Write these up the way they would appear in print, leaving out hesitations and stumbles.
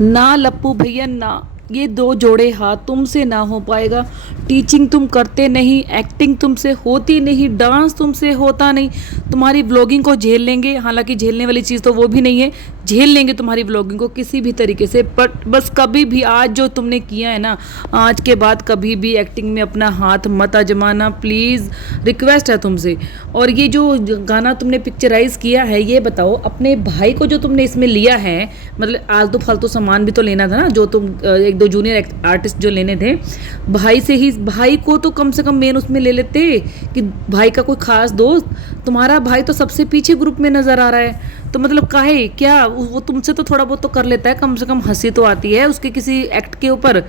ना लप्पू भैया ना, ये दो जोड़े हाथ तुमसे ना हो पाएगा। टीचिंग तुम करते नहीं, एक्टिंग तुमसे होती नहीं, डांस तुमसे होता नहीं। तुम्हारी व्लॉगिंग को झेल लेंगे, हालांकि झेलने वाली चीज़ तो वो भी नहीं है, झेल लेंगे तुम्हारी व्लॉगिंग को किसी भी तरीके से। बट बस कभी भी आज जो तुमने किया है ना, आज के बाद कभी भी एक्टिंग में अपना हाथ मत आजमाना प्लीज़, रिक्वेस्ट है तुमसे। और ये जो गाना तुमने पिक्चराइज किया है, ये बताओ अपने भाई को जो तुमने इसमें लिया है, मतलब आलतू फालतू सामान भी तो लेना था ना, जो तुम एक दो जूनियर आर्टिस्ट जो लेने थे, भाई से ही, भाई को तो कम से कम मेन उसमें ले लेते कि भाई का कोई खास दोस्त। तुम्हारा भाई तो सबसे पीछे ग्रुप में नजर आ रहा है, तो मतलब काहे क्या वो तुमसे तो थोड़ा बहुत तो कर लेता है, कम से कम हंसी तो आती है उसके किसी एक्ट के ऊपर।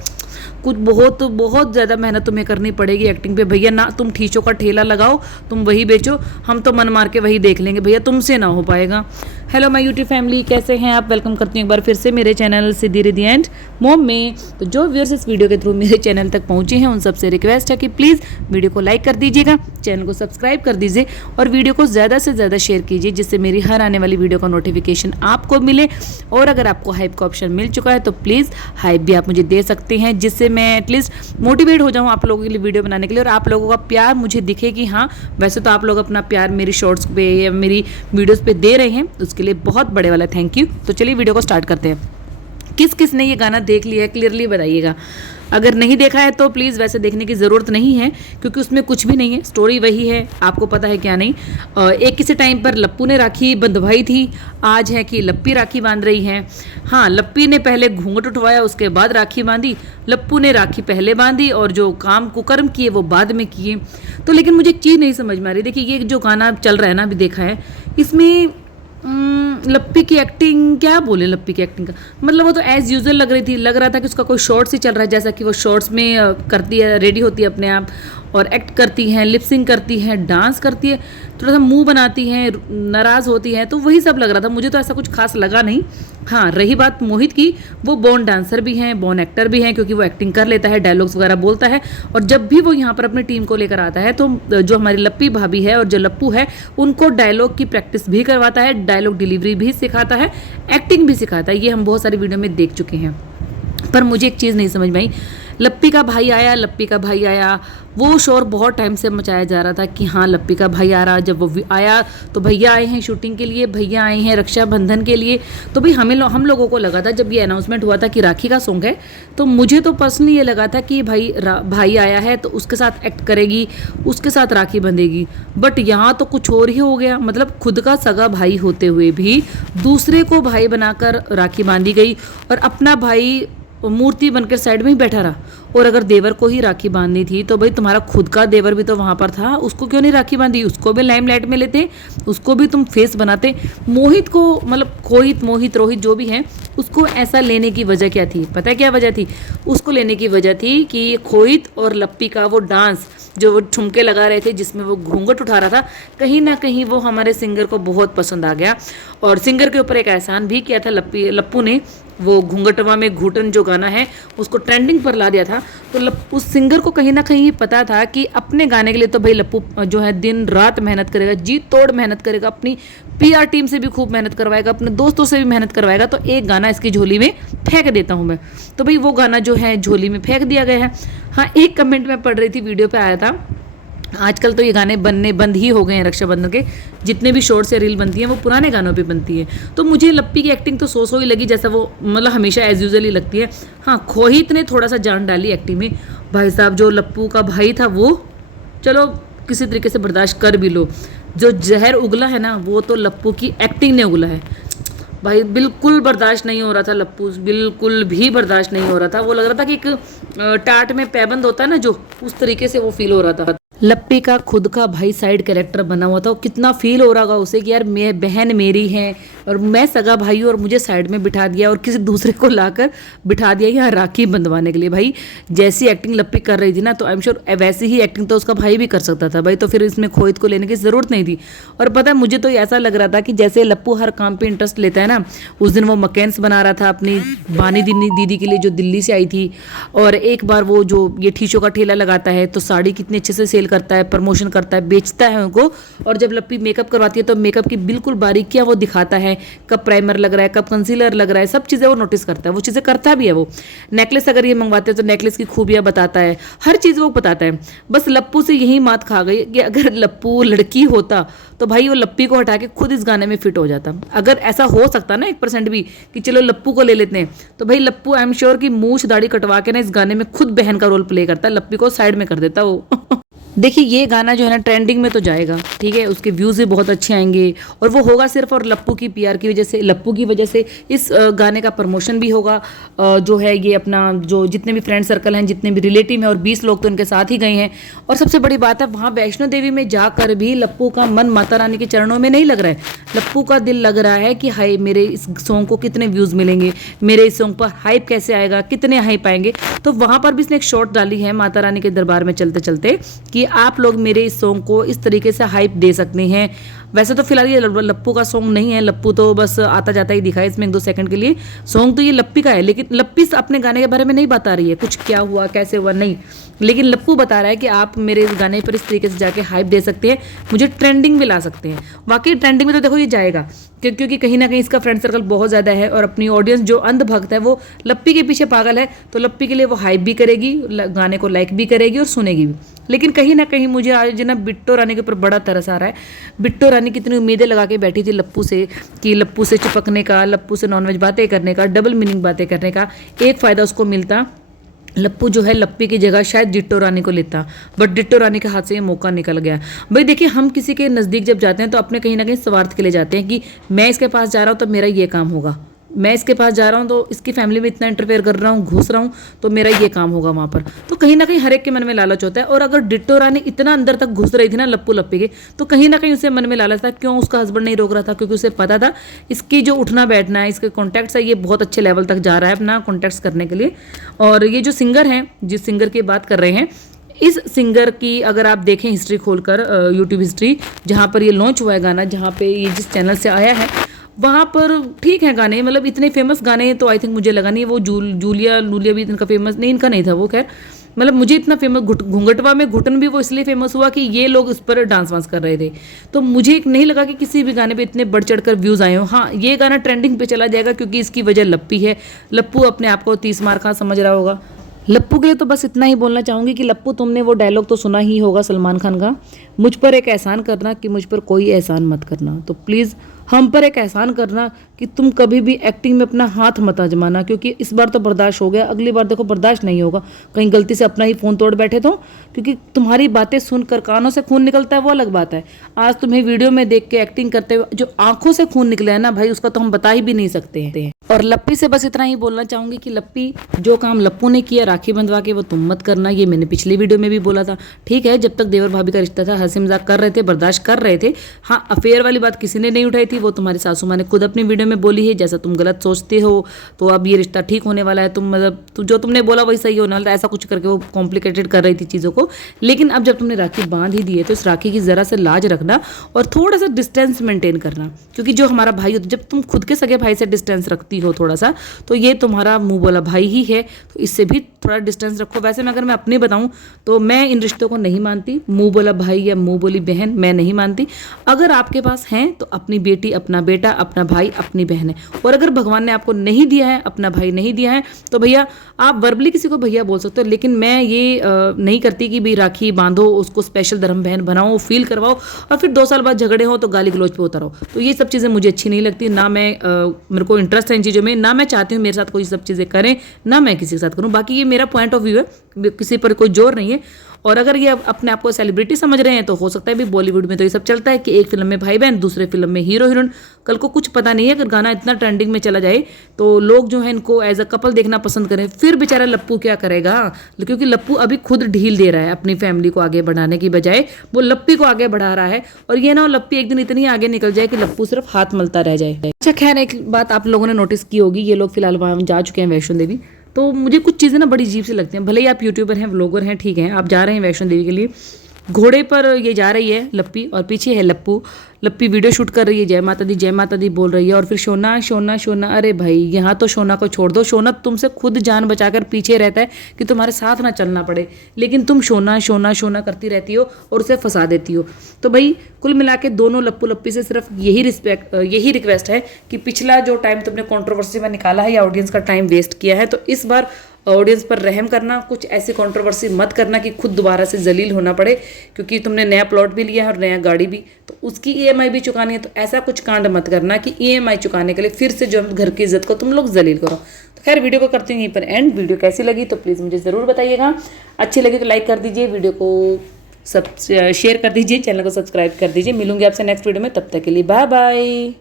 कुछ बहुत बहुत ज़्यादा मेहनत तुम्हें करनी पड़ेगी एक्टिंग पे भैया। ना तुम ठीचों का ठेला लगाओ, तुम वही बेचो, हम तो मन मार के वही देख लेंगे भैया, तुमसे ना हो पाएगा। हेलो माय यूट्यूब फैमिली, कैसे हैं आप? वेलकम करती हूँ एक बार फिर से मेरे चैनल सिद्धि रिद्धि एंड मोम में। तो जो व्यूअर्स इस वीडियो के थ्रू मेरे चैनल तक पहुँचे हैं, उन सबसे रिक्वेस्ट है कि प्लीज़ वीडियो को लाइक कर दीजिएगा, चैनल को सब्सक्राइब कर दीजिए और वीडियो को ज़्यादा से ज़्यादा शेयर कीजिए, जिससे मेरी हर आने वाली वीडियो का नोटिफिकेशन आपको मिले। और अगर आपको हाइप का ऑप्शन मिल चुका है तो प्लीज़ हाइप भी आप मुझे दे सकते हैं, जिससे मैं एटलीस्ट मोटिवेट हो जाऊँ आप लोगों के लिए वीडियो बनाने के लिए, और आप लोगों का प्यार मुझे दिखे कि हाँ वैसे तो आप लोग अपना प्यार मेरी शॉर्ट्स पे या मेरी वीडियोस पे दे रहे हैं, उसके लिए बहुत बड़े वाला थैंक यू। तो चलिए वीडियो को स्टार्ट करते हैं। किस किस ने ये गाना देख लिया है क्लियरली बताइएगा। अगर नहीं देखा है तो प्लीज़, वैसे देखने की ज़रूरत नहीं है क्योंकि उसमें कुछ भी नहीं है, स्टोरी वही है, आपको पता है क्या नहीं। एक किसी टाइम पर लप्पू ने राखी बंधवाई थी, आज है कि लप्पी राखी बांध रही है। हाँ, लप्पी ने पहले घूंघट उठवाया, उसके बाद राखी बांधी। लप्पू ने राखी पहले बांधी और जो काम कुकर्म किए वो बाद में किए। तो लेकिन मुझे एक चीज़ नहीं समझ में आ रही। देखिए ये जो गाना चल रहा है ना, अभी देखा है, इसमें लप्पी की एक्टिंग, क्या बोले लप्पी की एक्टिंग का मतलब, वो तो एज यूजुअल लग रही थी, लग रहा था कि उसका कोई शॉर्ट्स ही चल रहा है, जैसा कि वो शॉर्ट्स में करती है, रेडी होती है अपने आप और एक्ट करती हैं, लिपसिंग करती हैं, डांस करती है, थोड़ा सा मुंह बनाती हैं, नाराज़ होती है, तो वही सब लग रहा था। मुझे तो ऐसा कुछ खास लगा नहीं। हाँ, रही बात मोहित की, वो बॉर्न डांसर भी हैं, बॉर्न एक्टर भी हैं, क्योंकि वो एक्टिंग कर लेता है, डायलॉग्स वगैरह बोलता है। और जब भी वो यहाँ पर अपनी टीम को लेकर आता है तो जो हमारी लप्पी भाभी है और जो लप्पू है, उनको डायलॉग की प्रैक्टिस भी करवाता है, डायलॉग डिलीवरी भी सिखाता है, एक्टिंग भी सिखाता है। ये हम बहुत सारी वीडियो में देख चुके हैं। पर मुझे एक चीज़ नहीं समझ में आई, लप्पी का भाई आया, लप्पी का भाई आया, वो शोर बहुत टाइम से मचाया जा रहा था कि हाँ लप्पी का भाई आ रहा। जब वो आया तो भैया आए हैं शूटिंग के लिए, भैया आए हैं रक्षाबंधन के लिए। तो भाई हम लोगों को लगा था, जब ये अनाउंसमेंट हुआ था कि राखी का सॉन्ग है, तो मुझे तो पर्सनली ये लगा था कि भाई आया है तो उसके साथ एक्ट करेगी, उसके साथ राखी बंधेगी। बट यहाँ तो कुछ और ही हो गया, मतलब खुद का सगा भाई होते हुए भी दूसरे को भाई बनाकर राखी बांधी गई और अपना भाई मूर्ति बनकर साइड में ही बैठा रहा। और अगर देवर को ही राखी बांधनी थी तो भाई तुम्हारा खुद का देवर भी तो वहाँ पर था, उसको क्यों नहीं राखी बांधी? उसको भी लाइमलाइट में लेते, उसको भी तुम फेस बनाते। मोहित को, मतलब मोहित रोहित जो भी है, उसको ऐसा लेने की वजह क्या थी? पता है क्या वजह थी? उसको लेने की वजह थी कि खोहित और लप्पी का वो डांस, जो वो ठुमके लगा रहे थे, जिसमें वो घूंघट उठा रहा था, कहीं ना कहीं वो हमारे सिंगर को बहुत पसंद आ गया। और सिंगर के ऊपर एक एहसान भी किया था लप्पू ने, वो घूंघटवा में घूटन जो गाना है उसको ट्रेंडिंग पर ला दिया था। तो उस सिंगर को कहीं ना कहीं पता था कि अपने गाने के लिए तो भाई लप्पू जो है दिन रात मेहनत करेगा, जी तोड़ मेहनत करेगा, अपनी पीआर टीम से भी खूब मेहनत करवाएगा, अपने दोस्तों से भी मेहनत करवाएगा। तो एक गाना इसकी झोली में फेंक देता हूँ मैं। तो भाई वो गाना जो है झोली में फेंक दिया गया है। हाँ, एक कमेंट में पढ़ रही थी, वीडियो पे आया था, आजकल तो ये गाने बनने बंद ही हो गए हैं रक्षाबंधन के, जितने भी शॉर्ट्स या रील बनती हैं वो पुराने गानों पे बनती है। तो मुझे लप्पी की एक्टिंग तो सो ही लगी, जैसा वो मतलब हमेशा एज यूजुअल ही लगती है। हाँ, खोहित ने थोड़ा सा जान डाली एक्टिंग में। भाई साहब, जो लप्पू का भाई था वो चलो किसी तरीके से बर्दाश्त कर भी लो, जो जहर उगला है ना वो तो लप्पू की एक्टिंग ने उगला है। भाई बिल्कुल बर्दाश्त नहीं हो रहा था लप्पू, बिल्कुल भी बर्दाश्त नहीं हो रहा था। वो लग रहा था कि एक टाट में पैबंद होता है ना, जो उस तरीके से वो फील हो रहा था। लप्पी का खुद का भाई साइड कैरेक्टर बना हुआ था, वो कितना फील हो रहा होगा उसे कि यार मैं, बहन मेरी है और मैं सगा भाई हूँ और मुझे साइड में बिठा दिया और किसी दूसरे को लाकर बिठा दिया यहाँ राखी बंधवाने के लिए। भाई जैसी एक्टिंग लप्पी कर रही थी ना, तो आई एम श्योर वैसी ही एक्टिंग तो उसका भाई भी कर सकता था भाई, तो फिर इसमें खोहित को लेने की ज़रूरत नहीं थी। और पता है मुझे तो ऐसा लग रहा था कि जैसे लप्पू हर काम पर इंटरेस्ट लेता है ना, उस दिन वो मकैन्स बना रहा था अपनी बानी दीदी के लिए जो दिल्ली से आई थी, और एक बार वो जो ये ठीचों का ठेला लगाता है तो साड़ी कितने अच्छे से सेल करता है, प्रमोशन करता है, बेचता है उनको। और जब लप्पी मेकअप करवाती है तो मेकअप की बिल्कुल बारीकियां वो दिखाता है, कब प्राइमर लग रहा है, कब कंसीलर लग रहा है, सब चीज़ें वो नोटिस करता है, वो चीज़ें करता भी है। वो नेकलेस अगर ये मंगवाते हैं तो नेकलेस की खूबियां बताता है, हर चीज़ वो बताता है। बस लप्पू से यही मात खा गई कि अगर लप्पू लड़की होता तो भाई वो लप्पी को हटा के खुद इस गाने में फिट हो जाता। अगर ऐसा हो सकता ना 1% भी कि चलो लप्पू को ले लेते हैं, तो भाई लप्पू आई एम श्योर कि मूछ दाढ़ी कटवा के ना इस गाने में खुद बहन का रोल प्ले करता है, लप्पी को साइड में कर देता वो। देखिए ये गाना जो है ना ट्रेंडिंग में तो जाएगा, ठीक है, उसके व्यूज़ भी बहुत अच्छे आएंगे और वो होगा सिर्फ और लप्पू की पीआर की वजह से, लप्पू की वजह से इस गाने का प्रमोशन भी होगा। जो है ये अपना जो जितने भी फ्रेंड सर्कल हैं, जितने भी रिलेटिव हैं, और 20 लोग तो उनके साथ ही गए हैं। और सबसे बड़ी बात है वहाँ वैष्णो देवी में जाकर भी लप्पू का मन माता रानी के चरणों में नहीं लग रहा है, लप्पू का दिल लग रहा है कि हाय मेरे इस सॉन्ग को कितने व्यूज़ मिलेंगे, मेरे इस सॉन्ग पर हाइप कैसे आएगा, कितने हाइप आएंगे। तो वहाँ पर भी इसने एक शॉट डाली है माता रानी के दरबार में चलते चलते कि आप लोग मेरे इस सॉन्ग को इस तरीके से हाइप दे सकते हैं। वैसे तो फिलहाल ये लप्पू का सॉन्ग नहीं है, लप्पू तो बस आता जाता ही दिखा है इसमें 1-2 सेकंड के लिए, सॉन्ग तो ये लप्पी का है। लेकिन लप्पी अपने गाने के बारे में नहीं बता रही है कुछ क्या हुआ कैसे हुआ, नहीं, लेकिन लप्पू बता रहा है कि आप मेरे इस गाने पर इस तरीके से जाके हाइप दे सकते हैं, मुझे ट्रेंडिंग में ला सकते हैं। वाकई ट्रेंडिंग में तो देखो ये जाएगा, क्योंकि कहीं ना कहीं इसका फ्रेंड सर्कल बहुत ज़्यादा है और अपनी ऑडियंस जो अंधभक्त है वो लप्पी के पीछे पागल है, तो लप्पी के लिए वो हाइप भी करेगी, गाने को लाइक भी करेगी और सुनेगी भी। लेकिन कहीं ना कहीं मुझे आज ना बिट्टो रानी के ऊपर बड़ा तरस आ रहा है। बिट्टो रानी कितनी उम्मीदें लगा के बैठी थी लप्पू से कि लप्पू से चिपकने का, लप्पू से नॉनवेज बातें करने का, डबल मीनिंग बातें करने का, एक फ़ायदा उसको मिलता, लप्पू जो है लप्पी की जगह शायद डिट्टो रानी को लेता, बट डिट्टो रानी के हाथ से ये मौका निकल गया। भाई देखिए हम किसी के नज़दीक जब जाते हैं तो अपने कहीं ना कहीं स्वार्थ के लिए जाते हैं कि मैं इसके पास जा रहा हूँ तो मेरा ये काम होगा, मैं इसके पास जा रहा हूँ तो इसकी फैमिली में इतना इंटरफेयर कर रहा हूँ, घुस रहा हूँ तो मेरा ये काम होगा वहाँ पर। तो कहीं ना कहीं हर एक के मन में लालच होता है। और अगर डिट्टो रानी इतना अंदर तक घुस रही थी ना लप्पू लप्पी के, तो कहीं ना कहीं उसे मन में लालच था। क्यों उसका हस्बैंड नहीं रोक रहा था? क्योंकि उसे पता था इसकी जो उठना बैठना है, इसके कॉन्टैक्ट्स है, ये बहुत अच्छे लेवल तक जा रहा है अपना कॉन्टैक्ट्स करने के लिए। और ये जो सिंगर हैं, जिस सिंगर की बात कर रहे हैं, इस सिंगर की अगर आप देखें हिस्ट्री खोलकर, यूट्यूब हिस्ट्री, जहाँ पर ये लॉन्च हुआ है गाना, जहाँ पे ये जिस चैनल से आया है, वहाँ पर ठीक है गाने, मतलब इतने फेमस गाने तो आई थिंक मुझे लगा नहीं। वो जूलिया लूलिया भी इनका फेमस नहीं, इनका नहीं था वो, खैर मतलब मुझे इतना फेमस, घूंघटवा में घुटन भी वो इसलिए फेमस हुआ कि ये लोग उस पर डांस वांस कर रहे थे। तो मुझे नहीं लगा कि किसी भी गाने पे इतने बढ़ चढ़ कर व्यूज़ आए हो। हाँ, ये गाना ट्रेंडिंग पे चला जाएगा क्योंकि इसकी वजह लप्पी है। लप्पू अपने आप को 30 मार खा समझ रहा होगा। लप्पू के लिए तो बस इतना ही बोलना चाहूँगी कि लप्पू तुमने वो डायलॉग तो सुना ही होगा सलमान खान का, मुझ पर एक एहसान करना कि मुझ पर कोई एहसान मत करना। तो प्लीज़ हम पर एक एहसान करना कि तुम कभी भी एक्टिंग में अपना हाथ मत आजमाना, क्योंकि इस बार तो बर्दाश्त हो गया, अगली बार देखो बर्दाश्त नहीं होगा। कहीं गलती से अपना ही फ़ोन तोड़ बैठे तो, क्योंकि तुम्हारी बातें सुनकर कानों से खून निकलता है वो अलग बात है, आज तुम्हें वीडियो में देख के एक्टिंग करते हुए जो आंखों से खून निकले है ना भाई, उसका तो हम बता ही भी नहीं सकते हैं। और लप्पी से बस इतना ही बोलना चाहूँगी कि लप्पी, जो काम लप्पू ने किया राखी बंधवा के, वो तुम मत करना। ये मैंने पिछली वीडियो में भी बोला था। ठीक है, जब तक देवर भाभी का रिश्ता था हंसी मजाक कर रहे थे, बर्दाश्त कर रहे थे। हाँ, अफेयर वाली बात किसी ने नहीं उठाई थी, वो तुम्हारी सासू माँ ने खुद अपनी वीडियो में बोली है। जैसा तुम गलत सोचते हो तो अब ये रिश्ता ठीक होने वाला है, तुम मतलब जो तुमने बोला वही सही होने वाला था, ऐसा कुछ करके वो कॉम्प्लिकेटेड कर रही थी चीज़ों को। लेकिन अब जब तुमने राखी बांध ही दी है तो इस राखी की ज़रा से लाज रखना और थोड़ा सा डिस्टेंस मेंटेन करना, क्योंकि जो हमारा भाई होता है, जब तुम खुद के सगे भाई से डिस्टेंस रखती हो थोड़ा सा, तो ये तुम्हारा मुंह बोला भाई ही है, तो इससे भी थोड़ा डिस्टेंस रखो। वैसे मैं अगर मैं अपने बताऊं तो मैं इन रिश्तों को नहीं मानती, मुंह बोला भाई या मुंह बोली बहन मैं नहीं मानती। अगर आपके पास हैं तो अपनी बेटी, अपना बेटा, अपना भाई, अपनी बहन है। और अगर भगवान ने आपको नहीं दिया है, अपना भाई नहीं दिया है, तो भैया आप वर्बली किसी को भैया बोल सकते हो, लेकिन मैं ये नहीं करती कि भाई राखी बांधो, उसको स्पेशल धर्म बहन बनाओ, फील करवाओ और फिर 2 साल बाद झगड़े हो तो गाली गलौज पे उतरो। तो ये सब चीज़ें मुझे अच्छी नहीं लगती, ना मैं मेरे को इंटरेस्ट है इन चीज़ों में, ना मैं चाहती हूँ मेरे साथ कोई सब चीज़ें करें, ना मैं किसी के साथ करूँ। बाकी ये मेरा पॉइंट ऑफ व्यू है, किसी पर कोई जोर नहीं है। और अगर ये अपने आप को सेलिब्रिटी समझ रहे हैं तो हो सकता है भी बॉलीवुड में तो ये सब चलता है कि एक फिल्म में भाई बहन, दूसरे फिल्म में हीरो हीरोइन। कल को कुछ पता नहीं है, अगर गाना इतना ट्रेंडिंग में चला जाए तो लोग जो है इनको एज अ कपल देखना पसंद करें, फिर बेचारा लप्पू क्या करेगा? क्योंकि लप्पू अभी खुद ढील दे रहा है अपनी फैमिली को आगे बढ़ाने की बजाय वो लप्पी को आगे बढ़ा रहा है। और ये ना लप्पी एक दिन इतनी आगे निकल जाए कि लप्पू सिर्फ हाथ मलता रह जाए। अच्छा खैर, एक बात आप लोगों ने नोटिस की होगी, ये लोग फिलहाल वहाँ जा चुके हैं वैष्णो देवी, तो मुझे कुछ चीज़ें ना बड़ी अजीब सी लगती हैं। भले ही आप यूट्यूबर हैं, व्लॉगर हैं, ठीक है, आप जा रहे हैं वैष्णो देवी के लिए, घोड़े पर ये जा रही है लप्पी और पीछे है लप्पू। लप्पी वीडियो शूट कर रही है, जय माता दी बोल रही है, और फिर शोना शोना शोना। अरे भाई यहाँ तो शोना को छोड़ दो, शोना तुमसे खुद जान बचाकर पीछे रहता है कि तुम्हारे साथ ना चलना पड़े, लेकिन तुम शोना शोना शोना करती रहती हो और उसे फंसा देती हो। तो भाई कुल मिला के दोनों लप्पू लप्पी से सिर्फ यही रिक्वेस्ट है कि पिछला जो टाइम तुमने कंट्रोवर्सी में निकाला है या ऑडियंस का टाइम वेस्ट किया है, तो इस बार ऑडियंस पर रहम करना, कुछ ऐसी कंट्रोवर्सी मत करना कि खुद दोबारा से जलील होना पड़े, क्योंकि तुमने नया प्लॉट भी लिया है और नया गाड़ी भी, तो उसकी ईएमआई भी चुकानी है। तो ऐसा कुछ कांड मत करना कि ईएमआई चुकाने के लिए फिर से जो घर की इज्जत को तुम लोग जलील करो। तो खैर वीडियो को करते हैं यहीं पर एंड। वीडियो कैसी लगी तो प्लीज़ मुझे ज़रूर बताइएगा। अच्छी लगी तो लाइक कर दीजिए, वीडियो को सब शेयर कर दीजिए, चैनल को सब्सक्राइब कर दीजिए। मिलूंगी आपसे नेक्स्ट वीडियो में, तब तक के लिए बाय बाय।